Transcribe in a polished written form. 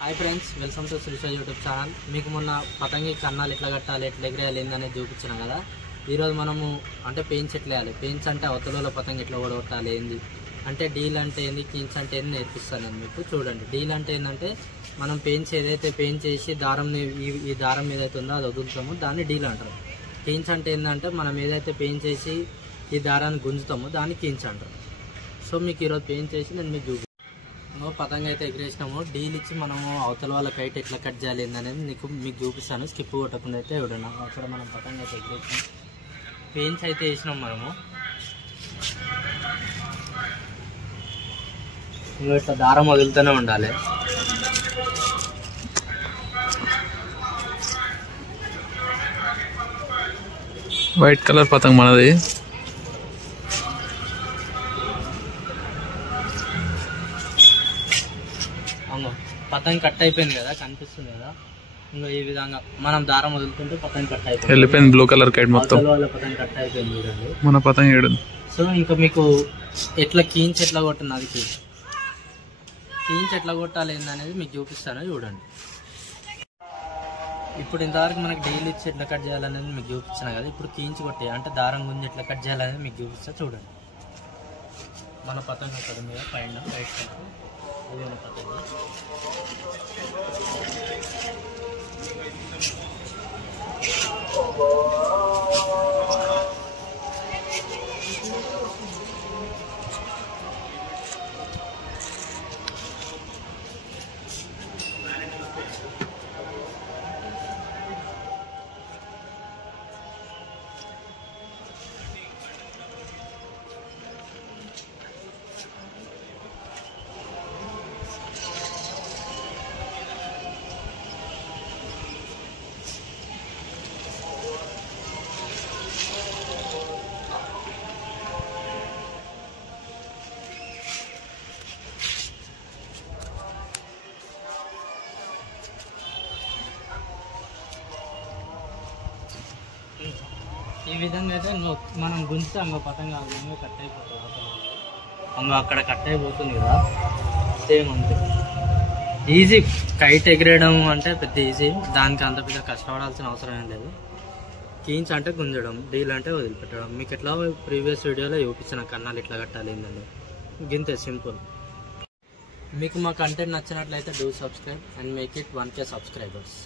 Hi friends, welcome to Srisha YouTube channel. మీకు మొన్న పతంగి కన్నాలు ఎట్లా కట్టాలి, ఎట్లా ఎగరేయాలి ఏందనేది చూపించినాం కదా. ఈరోజు మనము అంటే పెయింట్స్ ఎట్లా వేయాలి, పెయింట్స్ అంటే అవతలలో పతంగి ఎట్లా ఓడగొట్టాలి ఏంది అంటే, డీల్ అంటే ఏంది, కీన్స్ అంటే ఏంది నేర్పిస్తాను నేను మీకు. చూడండి, డీల్ అంటే ఏంటంటే మనం పెయింట్స్ ఏదైతే పెయింట్ చేసి దారంని ఈ దారం ఏదైతే ఉందో అది వదులుతామో దాన్ని డీల్ అంటారు. కీన్స్ అంటే ఏంటంటే మనం ఏదైతే పెయింట్ చేసి ఈ దారాన్ని గుంజుతామో దాన్ని కీన్స్ అంటారు. సో మీకు ఈరోజు పెయింట్ చేసి నేను మీకు చూపిస్తాను. పతంగా అయితే ఎగిరేసినాము, డీల్ ఇచ్చి మనము అవతల వాళ్ళ కైట్ ఎట్లా కట్ చేయాలి అనేది మీకు చూపిస్తాను. స్కిప్ కొట్టకుండా అయితే చూడండి. అక్కడ మనం పతంగా అయితే ఎగిరేసినాం, పెయింట్స్ అయితే వేసినాం మనము. ఇంకా ఇట్లా దారం వదులుతూనే ఉండాలి. వైట్ కలర్ పతంగ్ మనది. పతంగి కట్ అయిపోయింది కదా, కనిపిస్తుంది కదా. ఇంకా ఈ విధంగా మనం దారం వదులుతుంటే పతంగి కట్ అయిపోయింది, వెళ్ళిపోయింది. బ్లూ కలర్ కైట్ మొత్తం వాళ్ళ పతంగి కట్ అయిపోయింది చూడండి. మన పతంగి ఏడు. సో ఇంకా మీకు ఎట్లా కీన్స్ ఎట్లా కొట్టిన అది కీన్స్ ఎట్లా కొట్టాలి ఏందనేది మీకు చూపిస్తాను చూడండి. ఇప్పుడు ఇంతవరకు మనకి డైలీ ఇచ్చి ఎట్లా కట్ చేయాలనేది మీకు చూపించాను కదా. ఇప్పుడు కీన్స్ కొట్టే అంటే దారం గుంజి ఎట్లా కట్ చేయాలనేది మీకు చూపిస్తా చూడండి. మన పతంగి అక్కడ మీద పైన రైట్ సైడ్ అది మన పతంగి. ఈ విధంగా అయితే మనం గుంజితే అంగ పతంగా కట్ అయిపోతుంది. అక్కడ కట్ అయిపోతుంది కదా, సేమ్ అంతే. ఈజీ కైట్ ఎగిరేయడం అంటే పెద్ద ఈజీ, దానికి అంత పెద్ద కష్టపడాల్సిన అవసరం ఏం లేదు. కీన్స్ అంటే గుంజడం, డీల్ అంటే వదిలిపెట్టడం. మీకు ఎట్లా ప్రీవియస్ వీడియోలో చూపించిన కన్నాలు ఎట్లా కట్టాలి ఏంటండి, గింతే సింపుల్. మీకు మా కంటెంట్ నచ్చినట్లయితే do subscribe and make it 1K subscribers.